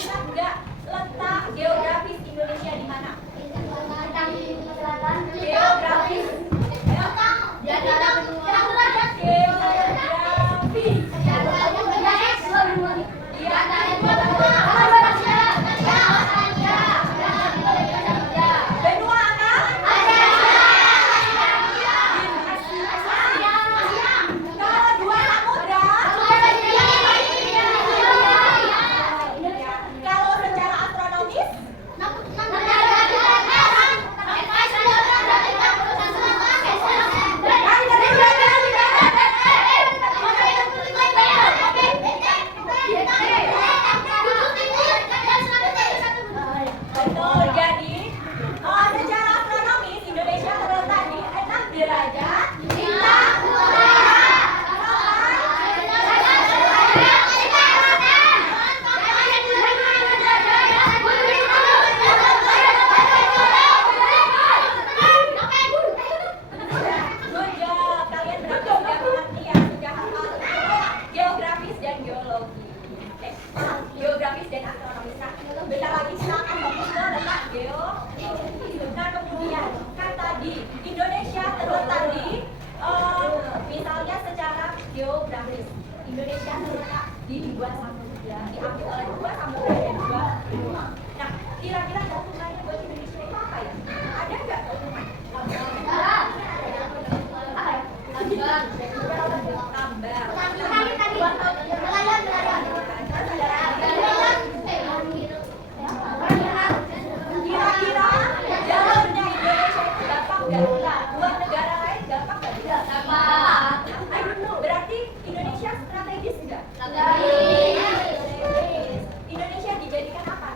Ingat nggak letak geografis Indonesia di mana? Geografis. Indonesia terletak di dua samudra, diambil oleh dua samudra dan dua benua. Nah, kira-kira keuntungannya buat Indonesia itu apa ya? Ada nggak keuntungan? Kira-kira jalurnya Indonesia itu gampang nggak? Buat negara lain gampang nggak? Gampang. Berarti Indonesia strategis nggak? Strategis. Indonesia dijadikan apa?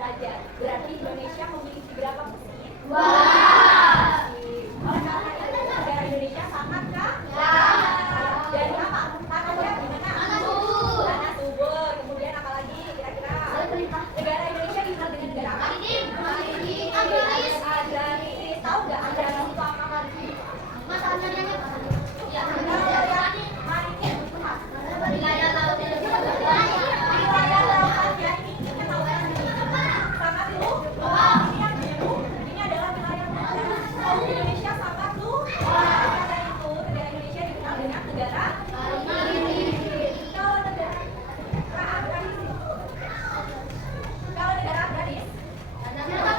derajat. Berarti Indonesia memiliki berapa musim? Oleh karena itu negara Indonesia sangat kaya. Dari apa? Tanahnya gimana? Tanah subur. Kemudian apa lagi? Kira-kira negara Indonesia dikenal dengan negara apa? Agraris. Tahu nggak agraris itu apa? Maritim. Wilayah lautannya ini kenal sangat luas. Ini yang biru, ini adalah wilayah laut Indonesia sangat luas. Karena itu negara Indonesia dikenal dengan negara maritim. Kalau negara agraris, karena negara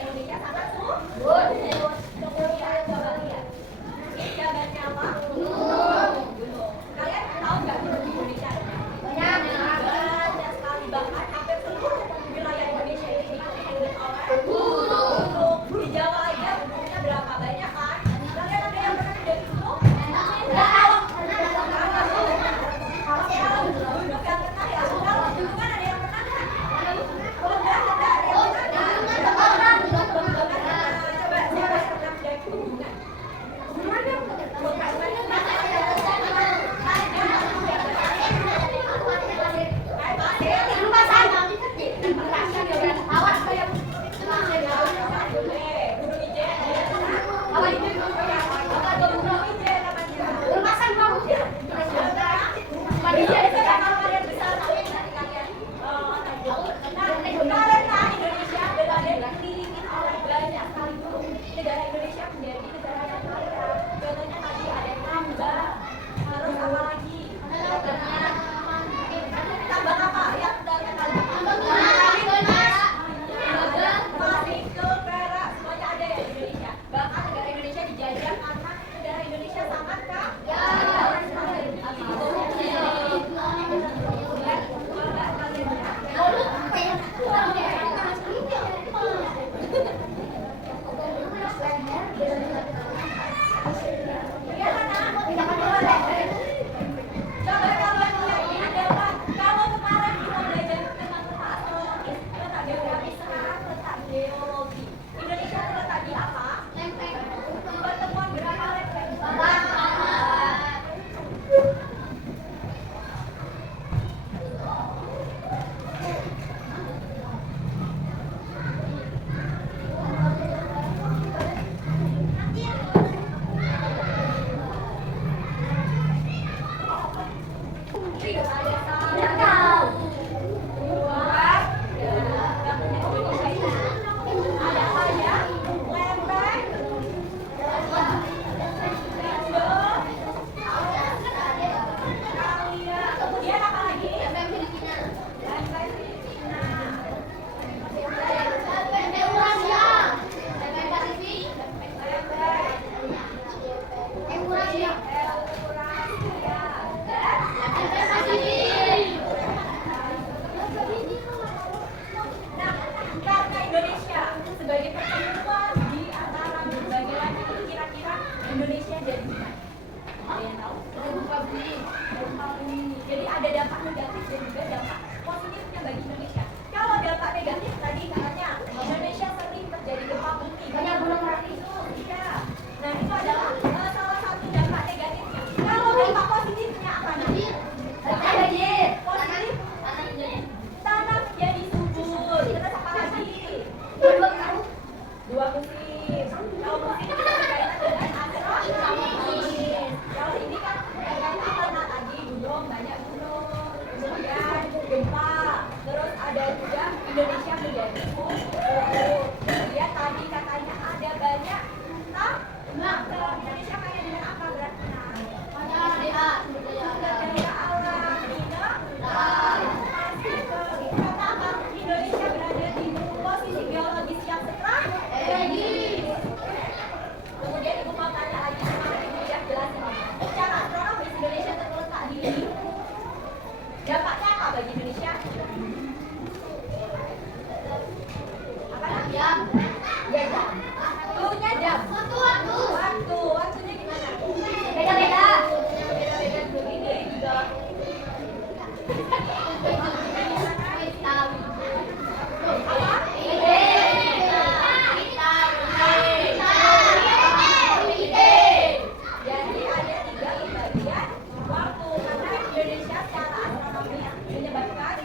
Indonesia sangat subur. Kemudian coba lihat, ini jawabannya apa? Gunung. Kalian tahu nggak gunung di Indonesia? Banyak sekali, bahkan hampir seluruh wilayah Indonesia ini dikelilingi oleh gunung. Di Jawa aja gunungnya berapa banyak kan? Kalian ada yang pernah mendaki gunung? Kalau gunung nggak pernah ya. Kalau gunungan ada yang pernah nggak? Kalau nggak ada yang pernah. Coba siapa yang pernah mendaki gunungan? Negara Indonesia menjadi negara yang kaya. Contohnya tadi ada tambang, terus apa lagi? Tambang apa? Yang terkenal emas, nikel, perak, semuanya ada ya di Indonesia. Bahkan negara Indonesia dijajah karena negara Indonesia sangat kaya. Indonesia terletak di apa? Pertemuan berapa lempeng? Kemudian apa lagi? Karena Indonesia sebagai pertemuan di antara berbagai lainnya, kira-kira Indonesia jadi gimana? Ada yang tahu? Gempa bumi. Jadi ada dampak negatif dan juga dampak positifnya bagi Indonesia. Kalau dampak negatif tadi katanya Indonesia sering terjadi gempa bumi, banyak gunung meletus. Iya. Nah itu adalah salah satu dampak negatifnya. Kalau dampak positifnya apa nanti? Positif. Tanah menjadi subur. Terus apa lagi? Dua musim. Kalau musim itu berkaitan dengan agronomi. Kalau ini kan berkaitan karena tadi gunung, banyak gunung, kemudian gempa, terus ada juga Indonesia menjadi subur. Kemudian tadi katanya ada banyak tambang. Indonesia kaya dengan apa berarti? Daya alam, mineral. Kenapa Indonesia berada di posisi geologis yang strategis? Kemudian ibu mau tanya lagi, ibu yang jelasin. Secara astronomis Indonesia terletak di dampaknya apa bagi Indonesia? Apa namanya? Ya jam. Dulunya jam. Waktunya gimana? Beda-beda. Beda-beda dulu ini juga. daftar